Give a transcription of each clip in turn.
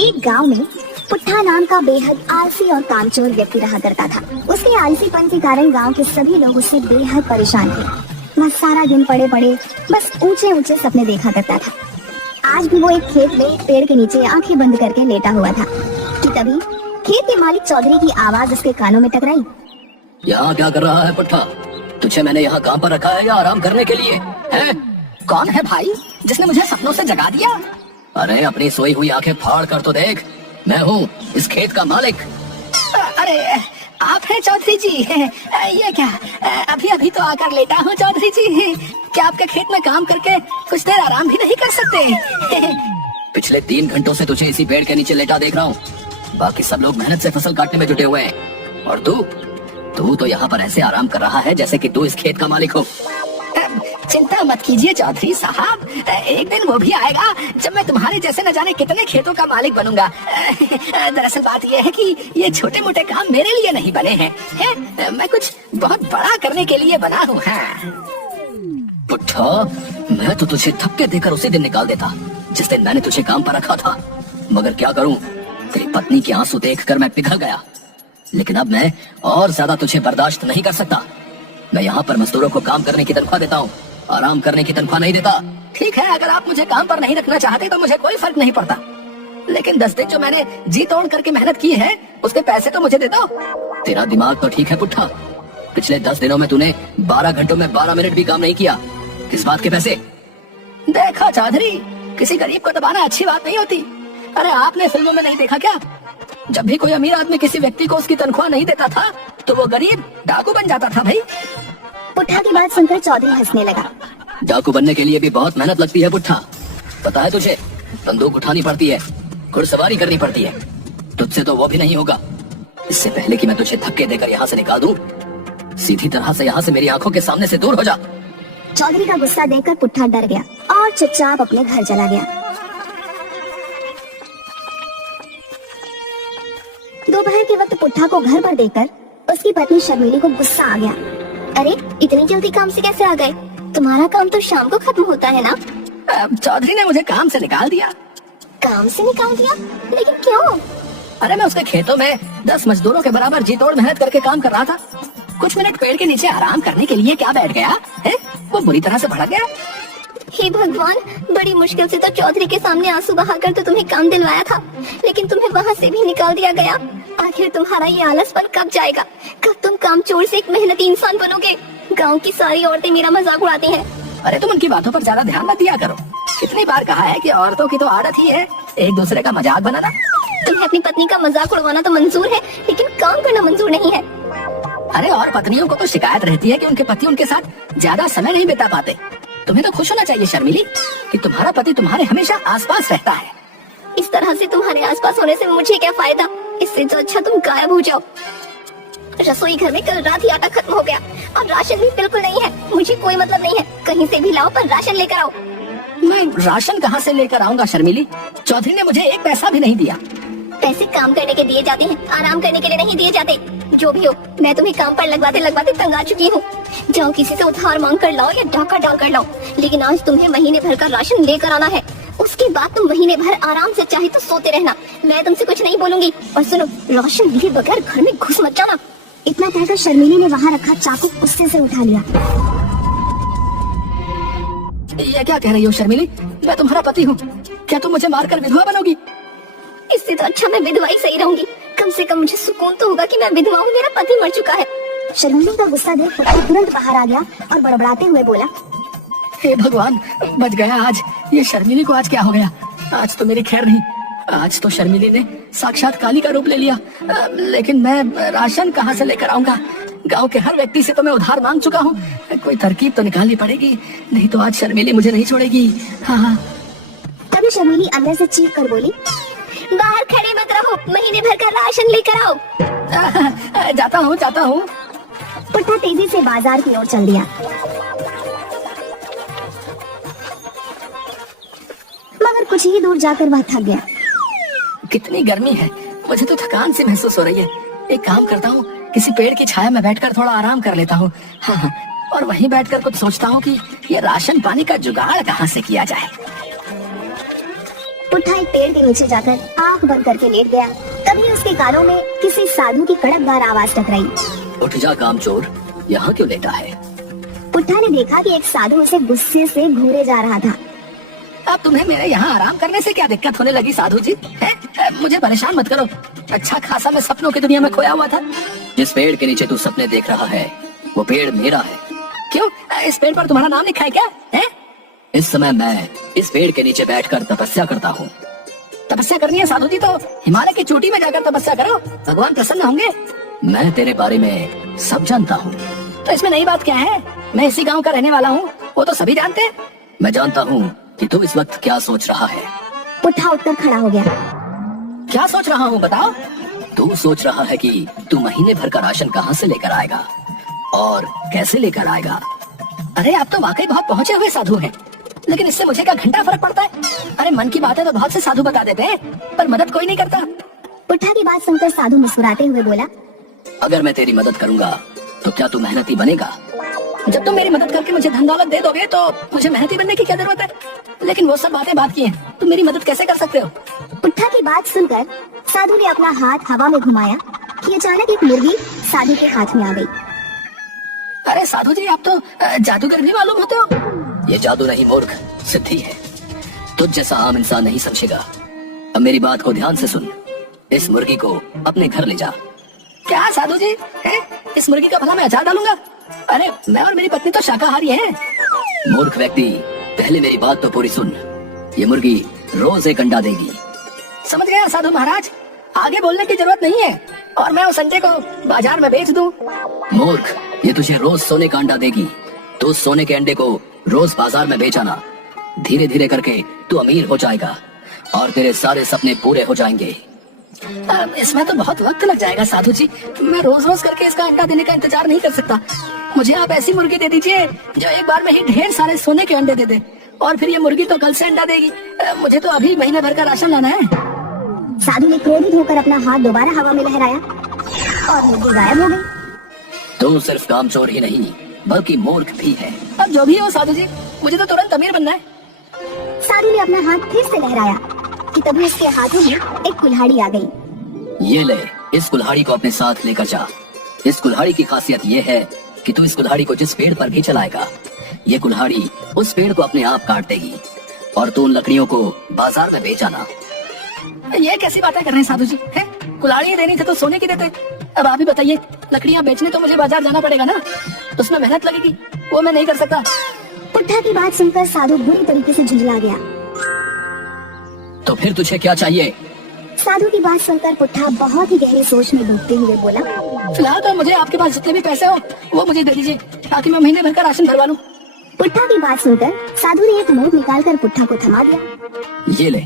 एक गांव में पुट्ठा नाम का बेहद आलसी और कामचोर व्यक्ति रहा करता था। उसके आलसीपन के कारण गांव के सभी लोग उससे बेहद परेशान थे। वह सारा दिन पड़े पड़े बस ऊंचे ऊंचे सपने देखा करता था। आज भी वो एक खेत में एक पेड़ के नीचे आंखें बंद करके लेटा हुआ था कि तभी खेत के मालिक चौधरी की आवाज उसके कानों में टकराई। यहाँ क्या कर रहा है पुट्ठा? तुझे मैंने यहाँ काम पर रखा है या आराम करने के लिए है? कौन है भाई जिसने मुझे सपनों से जगा दिया? अरे अपनी सोई हुई आंखें फाड़ कर तो देख, मैं हूँ इस खेत का मालिक। अरे आप हैं चौधरी जी? ये क्या, अभी अभी तो आकर लेटा हूँ चौधरी जी। क्या आपके खेत में काम करके कुछ देर आराम भी नहीं कर सकते? पिछले 3 घंटों से तुझे इसी पेड़ के नीचे लेटा देख रहा हूँ। बाकी सब लोग मेहनत से फसल काटने में जुटे हुए हैं और तू तो यहाँ पर ऐसे आराम कर रहा है जैसे कि तू इस खेत का मालिक हो। चिंता मत कीजिए चौधरी साहब, एक दिन वो भी आएगा जब मैं तुम्हारे जैसे न जाने कितने खेतों का मालिक बनूंगा। दरअसल बात यह है कि ये छोटे मोटे काम मेरे लिए नहीं बने हैं, मैं कुछ बहुत बड़ा करने के लिए बना हूँ। पुट्ठा, मैं तो तुझे धक्के देकर उसी दिन निकाल देता जिस दिन मैंने तुझे काम पर रखा था, मगर क्या करूँ, तेरी पत्नी के आंसू देखकर मैं पिघल गया। लेकिन अब मैं और ज्यादा तुझे बर्दाश्त नहीं कर सकता। मैं यहाँ पर मजदूरों को काम करने की तनख्वाह देता हूँ, आराम करने की तनख्वाह नहीं देता। ठीक है, अगर आप मुझे काम पर नहीं रखना चाहते तो मुझे कोई फर्क नहीं पड़ता, लेकिन 10 दिन जो मैंने जी तोड़ करके मेहनत की है उसके पैसे तो मुझे दे दो। तेरा दिमाग तो ठीक है पुट्ठा, पिछले 10 दिनों में तूने 12 घंटों में 12 मिनट भी काम नहीं किया। किस बात के पैसे? देखो चौधरी, किसी गरीब को दबाना अच्छी बात नहीं होती। अरे आपने फिल्मों में नहीं देखा क्या, जब भी कोई अमीर आदमी किसी व्यक्ति को उसकी तनख्वाह नहीं देता था तो वो गरीब डाकू बन जाता था। भाई पुट्ठा की बात सुनकर चौधरी हंसने लगा। डाकू बनने के लिए भी बहुत मेहनत लगती है पुट्ठा, पता है तुझे? बंदूक उठानी पड़ती है, घुड़सवारी करनी पड़ती है। तुझसे तो वो भी नहीं होगा। इससे पहले कि मैं तुझे धक्के देकर यहाँ से निकाल दूं, सीधी तरह से यहाँ से मेरी आंखों के सामने से दूर हो जा। चौधरी का गुस्सा देखकर पुट्ठा डर गया और चुपचाप अपने घर चला गया। दोपहर के वक्त पुट्ठा को घर पर देखकर उसकी पत्नी शर्मिली को गुस्सा आ गया। अरे इतनी जल्दी काम से कैसे आ गए? तुम्हारा काम तो शाम को खत्म होता है ना? चौधरी ने मुझे काम से निकाल दिया। काम से निकाल दिया? लेकिन क्यों? अरे मैं उसके खेतों में 10 मजदूरों के बराबर जी तोड़ मेहनत करके काम कर रहा था। कुछ मिनट पेड़ के नीचे आराम करने के लिए क्या बैठ गया है, वो बुरी तरह से भड़क गया। हे भगवान, बड़ी मुश्किल से तो चौधरी के सामने आंसू बहाकर तो तुम्हें काम दिलवाया था, लेकिन तुम्हें वहाँ से भी निकाल दिया गया। आखिर तुम्हारा ये आलसपन कब जाएगा? कब तुम कामचोर से एक मेहनती इंसान बनोगे? गांव की सारी औरतें मेरा मजाक उड़ाती हैं। अरे तुम उनकी बातों पर ज्यादा ध्यान मत दिया करो। कितनी बार कहा है कि औरतों की तो आदत ही है एक दूसरे का मजाक बनाना। तुम्हें अपनी पत्नी का मजाक उड़वाना तो मंजूर है, लेकिन काम करना मंजूर नहीं है। अरे और पत्नियों को तो शिकायत रहती है कि उनके पति उनके साथ ज्यादा समय नहीं बिता पाते। तुम्हें तो खुश होना चाहिए शर्मिली कि तुम्हारा पति तुम्हारे हमेशा आसपास रहता है। इस तरह से तुम्हारे आसपास होने से मुझे क्या फायदा? इससे तो अच्छा तुम गायब हो जाओ। रसोई घर में कल रात ही आटा खत्म हो गया और राशन भी बिल्कुल नहीं है। मुझे कोई मतलब नहीं है, कहीं से भी लाओ पर राशन लेकर आओ। मैं राशन कहाँ से लेकर आऊँगा शर्मिली? चौधरी ने मुझे एक पैसा भी नहीं दिया। पैसे काम करने के दिए जाते हैं, आराम करने के लिए नहीं दिए जाते। जो भी हो, मैं तुम्हें काम पर लगवाते लगवाते तंग आ चुकी हूँ। जाओ किसी से उधार मांग कर लाओ या डाका डाल कर लाओ, लेकिन आज तुम्हें महीने भर का राशन लेकर आना है। उसके बाद तुम महीने भर आराम से चाहे तो सोते रहना, मैं तुमसे कुछ नहीं बोलूंगी। और सुनो, राशन लिए बगैर घर में घुस मत जाना। इतना कहकर शर्मिली ने वहाँ रखा चाकू गुस्से से उठा लिया। ये क्या कह रही हो शर्मिली? मैं तुम्हारा पति हूँ, क्या तुम मुझे मारकर विधवा बनोगी? इससे तो अच्छा मैं विधवा ही सही रहूंगी। कम से कम मुझे सुकून तो होगा कि मैं विधवा हूँ, मेरा पति मर चुका है। शर्मिली का गुस्सा देख पुट्ठा तुरंत बाहर आ गया और बड़बड़ाते हुए बोला, हे भगवान, बच गया आज। ये शर्मिली को आज क्या हो गया? आज तो मेरी खैर नहीं। आज तो शर्मिली ने साक्षात काली का रूप ले लिया। लेकिन मैं राशन कहाँ से लेकर आऊंगा? गांव के हर व्यक्ति से तो मैं उधार मांग चुका हूँ। कोई तरकीब तो निकालनी पड़ेगी, नहीं तो आज शर्मिली मुझे नहीं छोड़ेगी। हाँ। तभी शर्मिली अंदर से चीख कर बोली, बाहर खड़े मत रहो, महीने भर का राशन लेकर आओ। जाता हूँ। पुट्ठा तेजी से बाजार की ओर चल दिया, मगर कुछ ही दूर जाकर वह थक गया। कितनी गर्मी है, मुझे तो थकान सी महसूस हो रही है। एक काम करता हूँ, किसी पेड़ की छाया में बैठकर थोड़ा आराम कर लेता हूँ। हाँ, और वहीं बैठकर कुछ सोचता हूँ कि ये राशन पानी का जुगाड़ कहाँ से किया जाए। पुट्ठा एक पेड़ के नीचे जाकर आंख बंद करके लेट गया। तभी उसके कानों में किसी साधु की कड़कदार आवाज टकराई। उठ जा कामचोर, यहाँ क्यों लेटा है? पुट्ठा ने देखा कि एक साधु उसे गुस्से से घूरे जा रहा था। अब तुम्हें मेरे यहाँ आराम करने से क्या दिक्कत होने लगी साधु जी? मुझे परेशान मत करो। अच्छा खासा मैं सपनों की दुनिया में खोया हुआ था। जिस पेड़ के नीचे तू सपने देख रहा है वो पेड़ मेरा है। क्यों? इस पेड़ पर तुम्हारा नाम लिखा है क्या? है? इस समय मैं इस पेड़ के नीचे बैठकर तपस्या करता हूँ। तपस्या करनी है साधु जी तो हिमालय की चोटी में जाकर तपस्या करो, भगवान प्रसन्न होंगे। मैं तेरे बारे में सब जानता हूँ। तो इसमें नई बात क्या है? मैं इसी गांव का रहने वाला हूँ, वो तो सभी जानते हैं। मैं जानता हूँ कि तू इस वक्त क्या सोच रहा है। पुट्ठा उठकर खड़ा हो गया। क्या सोच रहा हूँ बताओ? तू सोच रहा है कि तू महीने भर का राशन कहाँ से लेकर आएगा और कैसे लेकर आएगा। अरे आप तो वाकई बहुत पहुँचे हुए साधु हैं, लेकिन इससे मुझे क्या घंटा फर्क पड़ता है? अरे मन की बातें तो बहुत से साधु बता देते हैं, पर मदद कोई नहीं करता। पुट्ठा की बात सुनकर साधु मुस्कुराते हुए बोला, अगर मैं तेरी मदद करूँगा तो क्या तू मेहनती बनेगा? जब तुम मेरी मदद करके मुझे धन दौलत दे दोगे तो मुझे मेहनती बनने की क्या जरूरत है? लेकिन वो सब बातें बात की हैं, तुम मेरी मदद कैसे कर सकते हो? पुट्ठा की बात सुनकर साधु ने अपना हाथ हवा में घुमाया कि अचानक एक मुर्गी साधु के हाथ में आ गई। अरे साधु जी आप तो जादूगर भी मालूम होते हो। ये जादू नहीं मूर्ख, सिद्धि है। तुझ जैसा आम इंसान नहीं समझेगा। अब मेरी बात को ध्यान से सुन। इस मुर्गी को अपने घर ले जा। क्या साधु जी है? इस मुर्गी का भला मैं अचार डालूंगा? अरे मैं और मेरी पत्नी तो शाकाहारी हैं। मूर्ख व्यक्ति, पहले मेरी बात तो पूरी सुन। ये मुर्गी रोज एक अंडा देगी। समझ गया साधु महाराज, आगे बोलने की जरूरत नहीं है। और मैं उस अंडे को बाजार में बेच दूं? मूर्ख, ये तुझे रोज सोने का अंडा देगी। तो उस सोने के अंडे को रोज बाजार में बेच आना। धीरे धीरे करके तू अमीर हो जाएगा और तेरे सारे सपने पूरे हो जाएंगे। इसमें तो बहुत वक्त लग जाएगा साधु जी। मैं रोज रोज करके इसका अंडा देने का इंतजार नहीं कर सकता। मुझे आप ऐसी मुर्गी दे दीजिए जो एक बार में ही ढेर सारे सोने के अंडे दे दे। और फिर ये मुर्गी तो कल से अंडा देगी। मुझे तो अभी महीने भर का राशन लाना है। साधु ने क्रोधित होकर अपना हाथ दोबारा हवा में लहराया और मुर्गी गायब हो गई। तू सिर्फ कामचोर ही नहीं बल्कि मूर्ख भी है। अब जो भी हो साधु जी, मुझे तो तुरंत अमीर बनना है। साधु ने अपना हाथ फिर से लहराया कि तभी उसके हाथों में एक कुल्हाड़ी आ गई। ये ले, इस कुल्हाड़ी को अपने साथ लेकर जा। इस कुल्हाड़ी की खासियत ये है कि तू इस कुल्हाड़ी को जिस पेड़ पर भी चलाएगा, ये कुल्हाड़ी उस पेड़ को अपने आप काट देगी और तू उन लकड़ियों को बाजार में बेच आना। ये कैसी बातें कर रहे हैं साधु जी? है कुल्हाड़ी देनी थी तो सोने की देते। अब आप ही बताइए, लकड़ियाँ बेचने तो मुझे बाजार जाना पड़ेगा ना, तो उसमें मेहनत लगेगी, वो मैं नहीं कर सकता। पुट्ठा की बात सुनकर साधु बुरी तरीके से झुंझला गया। तो फिर तुझे क्या चाहिए? साधु की बात सुनकर पुट्ठा बहुत ही गहरी सोच में डूबते हुए बोला, फिलहाल तो मुझे आपके पास जितने भी पैसे हो वो मुझे दे दीजिए ताकि मैं महीने भर का राशन भरवा लूं। पुट्ठा की बात सुनकर साधु ने एक नोट निकालकर पुट्ठा को थमा दिया। ये ले।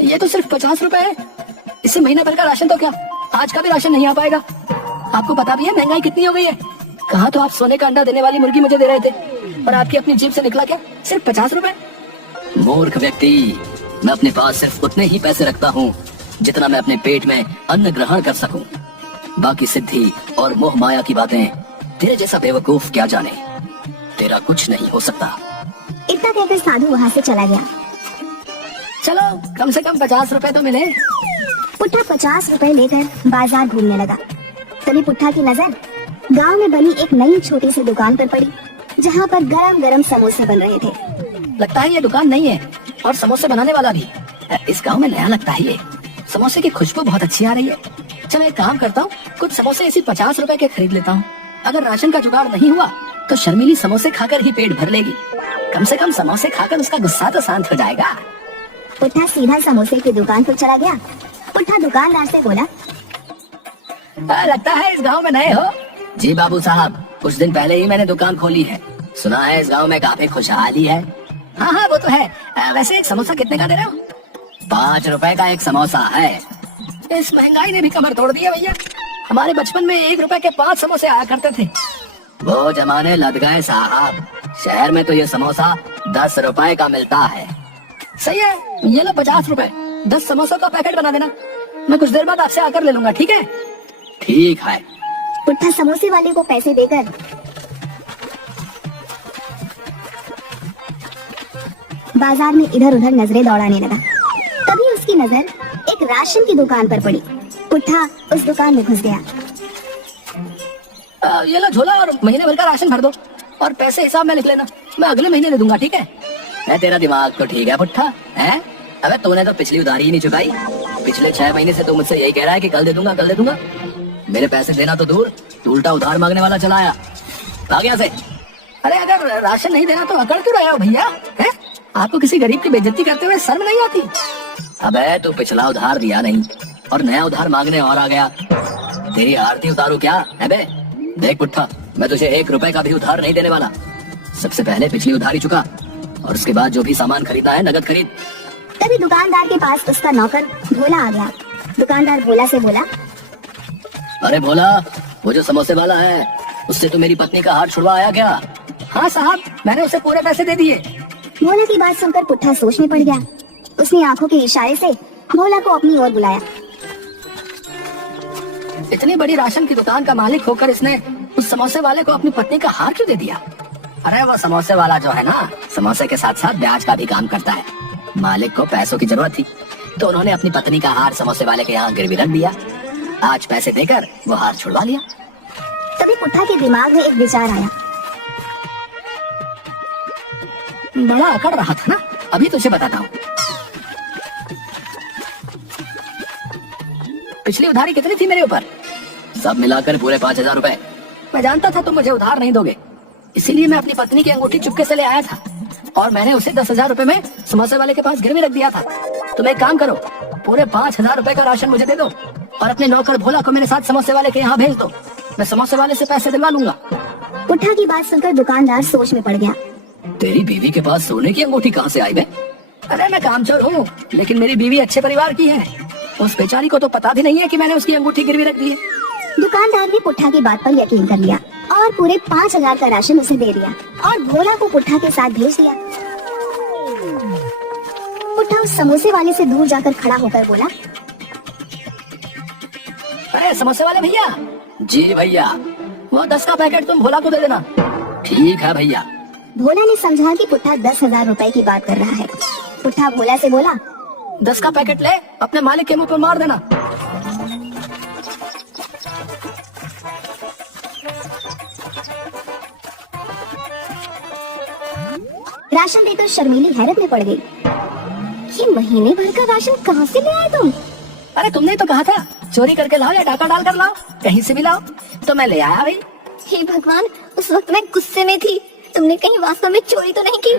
ये तो सिर्फ 50 रुपए है। इससे महीने भर का राशन तो क्या आज का भी राशन नहीं आ पाएगा। आपको पता भी है महंगाई कितनी हो गई है। कहा तो आप सोने का अंडा देने वाली मुर्गी मुझे दे रहे थे और आपकी अपनी जेब से निकला क्या सिर्फ 50 रुपए। मूर्ख व्यक्ति, मैं अपने पास सिर्फ उतने ही पैसे रखता हूँ जितना मैं अपने पेट में अन्न ग्रहण कर सकूं। बाकी सिद्धि और मोह माया की बातें तेरे जैसा बेवकूफ क्या जाने। तेरा कुछ नहीं हो सकता। इतना कहकर साधु वहाँ से चला गया। चलो कम से कम 50 रुपए तो मिले। पुट्ठा 50 रुपए लेकर बाजार घूमने लगा। तभी पुट्ठा की नजर गांव में बनी एक नई छोटी सी दुकान पर पड़ी, जहाँ पर गरम गरम समोसे बन रहे थे। लगता है ये दुकान नई है और समोसे बनाने वाला भी इस गांव में नया लगता है। ये समोसे की खुशबू बहुत अच्छी आ रही है। चलो एक काम करता हूँ, कुछ समोसे इसी 50 रुपए के खरीद लेता हूँ। अगर राशन का जुगाड़ नहीं हुआ तो शर्मिली समोसे खाकर ही पेट भर लेगी। कम से कम समोसे खाकर उसका गुस्सा तो शांत हो जाएगा। पुट्ठा सीधा समोसे की दुकान पर चला गया। पुट्ठा दुकानदार से बोला, लगता है इस गांव में नए हो। जी बाबू साहब, कुछ दिन पहले ही मैंने दुकान खोली है। सुना है इस गांव में काफी खुशहाली है। हाँ हाँ वो तो है। वैसे एक समोसा कितने का दे रहे हो? 5 रुपए का एक समोसा है। इस महंगाई ने भी कमर तोड़ दिया भैया। हमारे बचपन में 1 रुपए के 5 समोसे आया करते थे। वो जमाने लद गए साहब। शहर में तो ये समोसा 10 रुपए का मिलता है। सही है, ये लो 50 रुपए। 10 समोसों का पैकेट बना देना। मैं कुछ देर बाद आपसे आकर ले लूंगा, ठीक है? ठीक है। पुट्ठा समोसे वाले को पैसे देकर बाजार में इधर उधर नजरें दौड़ाने लगा। नजर एक राशन की दुकान पर पड़ी। पुट्ठा उस दुकान में घुस गया। ये लो झोला और महीने भर का राशन भर दो और पैसे हिसाब में लिख लेना, मैं अगले महीने दे दूंगा, ठीक है? तेरा दिमाग तो ठीक है पुट्ठा है। अबे तूने तो पिछली उधारी ही नहीं चुकाई। पिछले 6 महीने से तू मुझसे यही कह रहा है कि कल दे दूंगा कल दे दूंगा। मेरे पैसे देना तो दूर, तू उल्टा उधार मांगने वाला चला आया। भाग यहाँ से। अरे अगर राशन नहीं देना तो अकड़ क्यों रहे हो भैया? हैं? आपको किसी गरीब की बेइज्जती करते हुए शर्म नहीं आती? अबे तू पिछला उधार दिया नहीं और नया उधार मांगने और आ गया। तेरी आरती उतारू क्या? अबे देख पुट्ठा, मैं तुझे 1 रुपए का भी उधार नहीं देने वाला। सबसे पहले पिछली उधारी चुका और उसके बाद जो भी सामान खरीदना है नगद खरीद। तभी दुकानदार के पास उसका नौकर भोला आ गया। दुकानदार भोला से बोला, अरे भोला, वो जो समोसे वाला है उससे तो मेरी पत्नी का हाथ छुड़वा आया क्या? हाँ साहब, मैंने उसे पूरे पैसे दे दिए। भोला की बात सुनकर पुट्ठा सोच में पड़ गया। उसने आंखों के इशारे से भोला को अपनी ओर बुलाया। इतनी बड़ी राशन की दुकान का मालिक होकर इसने उस समोसे वाले को अपनी पत्नी का हार क्यों दे दिया? अरे वो समोसे वाला जो है ना, समोसे के साथ साथ ब्याज का भी काम करता है। मालिक को पैसों की जरूरत थी तो उन्होंने अपनी पत्नी का हार समोसे वाले के यहाँ गिरवी रख दिया। आज पैसे देकर वो हार छुड़वा लिया। तभी पुट्ठा के दिमाग में एक विचार आया। बड़ा अकड़ रहा था ना, अभी तुझे बताता हूँ। पिछली उधारी कितनी थी मेरे ऊपर? सब मिलाकर पूरे 5,000 रुपए। मैं जानता था तुम मुझे उधार नहीं दोगे, इसीलिए मैं अपनी पत्नी की अंगूठी चुपके से ले आया था और मैंने उसे 10,000 रुपए में समोसे वाले के पास गिरवी रख दिया था। तुम एक काम करो, पूरे 5,000 रुपए का राशन मुझे दे दो और अपने नौकर भोला को मेरे साथ समोसे वाले के यहाँ भेज दो। मैं समोसे वाले से पैसे दिलवा लूंगा। पुट्ठा की बात सुनकर दुकानदार सोच में पड़ गया। तेरी बीवी के पास सोने की अंगूठी कहाँ से आई बे? अरे मैं कामचोर हूँ, लेकिन मेरी बीवी अच्छे परिवार की है। उस बेचारी को तो पता भी नहीं है कि मैंने उसकी अंगूठी गिरवी रख दी है। दुकानदार ने पुट्ठा की बात पर यकीन कर लिया और पूरे 5,000 का राशन उसे दे दिया और भोला को पुट्ठा के साथ भेज दिया। पुट्ठा उस समोसे वाले से दूर जाकर खड़ा होकर बोला, अरे समोसे वाले भैया। जी भैया। वो 10 का पैकेट तुम भोला को दे देना। ठीक है भैया। भोला ने समझा कि पुट्ठा 10,000 रुपए की बात कर रहा है। पुट्ठा भोला से बोला, 10 का पैकेट ले अपने मालिक के मुंह पर मार देना। राशन देकर शर्मीली हैरत में पड़ गई। ये महीने भर का राशन कहाँ से ले आए तुम? अरे तुमने तो कहा था चोरी करके लाओ या डाका डाल कर लाओ, कहीं से भी लाओ, तो मैं ले आया भाई। हे भगवान, उस वक्त मैं गुस्से में थी। तुमने कहीं वास्तव में चोरी तो नहीं की?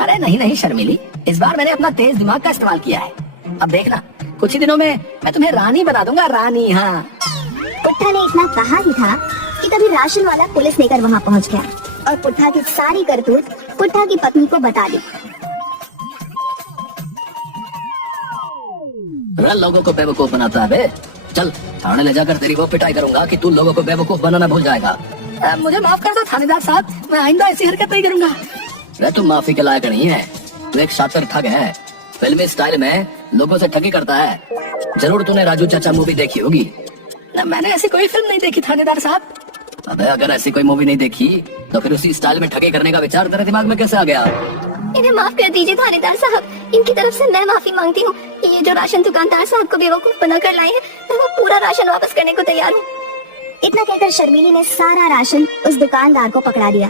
अरे नहीं नहीं शर्मिली, इस बार मैंने अपना तेज दिमाग का इस्तेमाल किया है। अब देखना, कुछ ही दिनों में मैं तुम्हें रानी बना दूंगा, रानी। हाँ। पुट्ठा ने इतना कहा ही था कि तभी राशन वाला पुलिस लेकर वहाँ पहुँच गया और पुट्ठा की सारी करतूत पुट्ठा की पत्नी को बता दी। लोगों को बेवकूफ बनाता है बे। चल थाने ले जाकर तेरी वो पिटाई करूंगा कि तू लोगों को बेवकूफ बनाना भूल जाएगा। मुझे माफ कर दो थानेदार साहब, मैं आइंदा ऐसी हरकत नहीं करूंगा। वे तुम माफी के लायक नहीं है, तू एक शातिर ठग है। फिल्मी स्टाइल में लोगों से ठगी करता है। जरूर तूने राजू चाचा मूवी देखी होगी। मैंने ऐसी कोई फिल्म नहीं देखी थानेदार साहब। अबे अगर ऐसी कोई मूवी नहीं देखी तो फिर उसी स्टाइल में ठगी करने का विचार तेरे दिमाग में कैसे आ गया? इन्हें माफ कर दीजिए थानेदार साहब, इनकी तरफ से मैं माफी मांगती हूँ। ये जो राशन दुकानदार साहब को बेवकूफ बना कर लाए हैं, मैं वो पूरा राशन वापस करने को तैयार हूँ। इतना कहकर शर्मीली ने सारा राशन उस दुकानदार को पकड़ा दिया।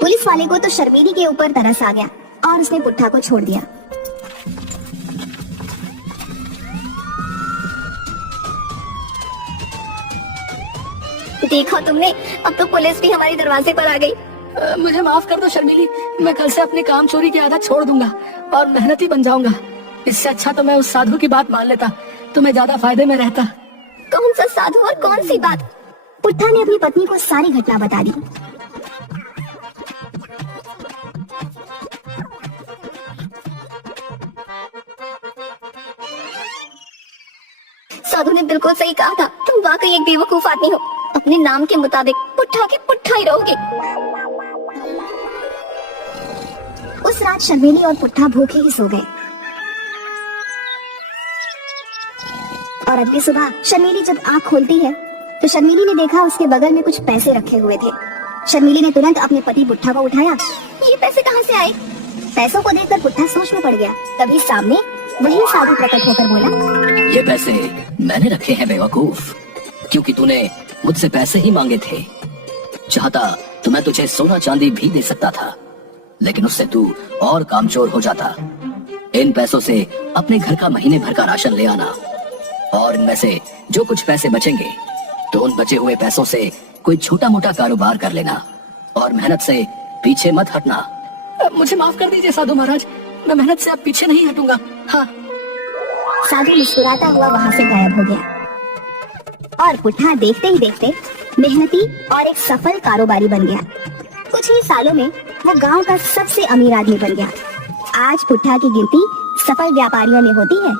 पुलिस वाले को तो शर्मीली के ऊपर तरस आ गया और उसने पुट्ठा को छोड़ दिया। देखा तुमने, अब तो पुलिस भी हमारे दरवाजे पर आ गई। मुझे माफ कर दो शर्मिली, मैं कल से अपनी काम चोरी की आदत छोड़ दूंगा और मेहनती बन जाऊंगा। इससे अच्छा तो मैं उस साधु की बात मान लेता तो मैं ज्यादा फायदे में रहता। कौन सा साधु और कौन सी बात? पुट्ठा ने अपनी पत्नी को सारी घटना बता दी। साधु ने बिल्कुल सही कहा था, तुम वाकई एक बेवकूफ आदमी हो। अपने नाम के मुताबिक पुट्ठा के पुट्ठा ही रहोगे। उस रात शर्मिली और पुट्ठा भूखे ही सो गए और अगली सुबह शर्मिली जब आँख खोलती है तो शर्मिली ने देखा उसके बगल में कुछ पैसे रखे हुए थे। शर्मिली ने तुरंत अपने पति पुट्ठा को उठाया। ये पैसे कहाँ से आए? पैसों को देखकर पुट्ठा सोच में पड़ गया। तभी सामने वही साधु प्रकट होकर बोला, ये पैसे मैंने रखे हैं बेवकूफ, क्योंकि तूने मुझसे पैसे ही मांगे थे। चाहता तो मैं तुझे सोना चांदी भी दे सकता था, लेकिन उससे तू और कामचोर हो जाता। इन पैसों से अपने घर का महीने भर का राशन ले आना, और इनमें से जो कुछ पैसे बचेंगे तो उन बचे हुए पैसों से कोई छोटा मोटा कारोबार कर लेना, और मेहनत से पीछे मत हटना। मुझे माफ कर दीजिए साधु महाराज, मैं मेहनत से अब पीछे नहीं हटूंगा। हाँ। साधु मुस्कुराता हुआ वहां से गायब हो गया और पुट्ठा देखते ही देखते मेहनती और एक सफल कारोबारी बन गया। कुछ ही सालों में वो गांव का सबसे अमीर आदमी बन गया। आज पुट्ठा की गिनती सफल व्यापारियों में होती है।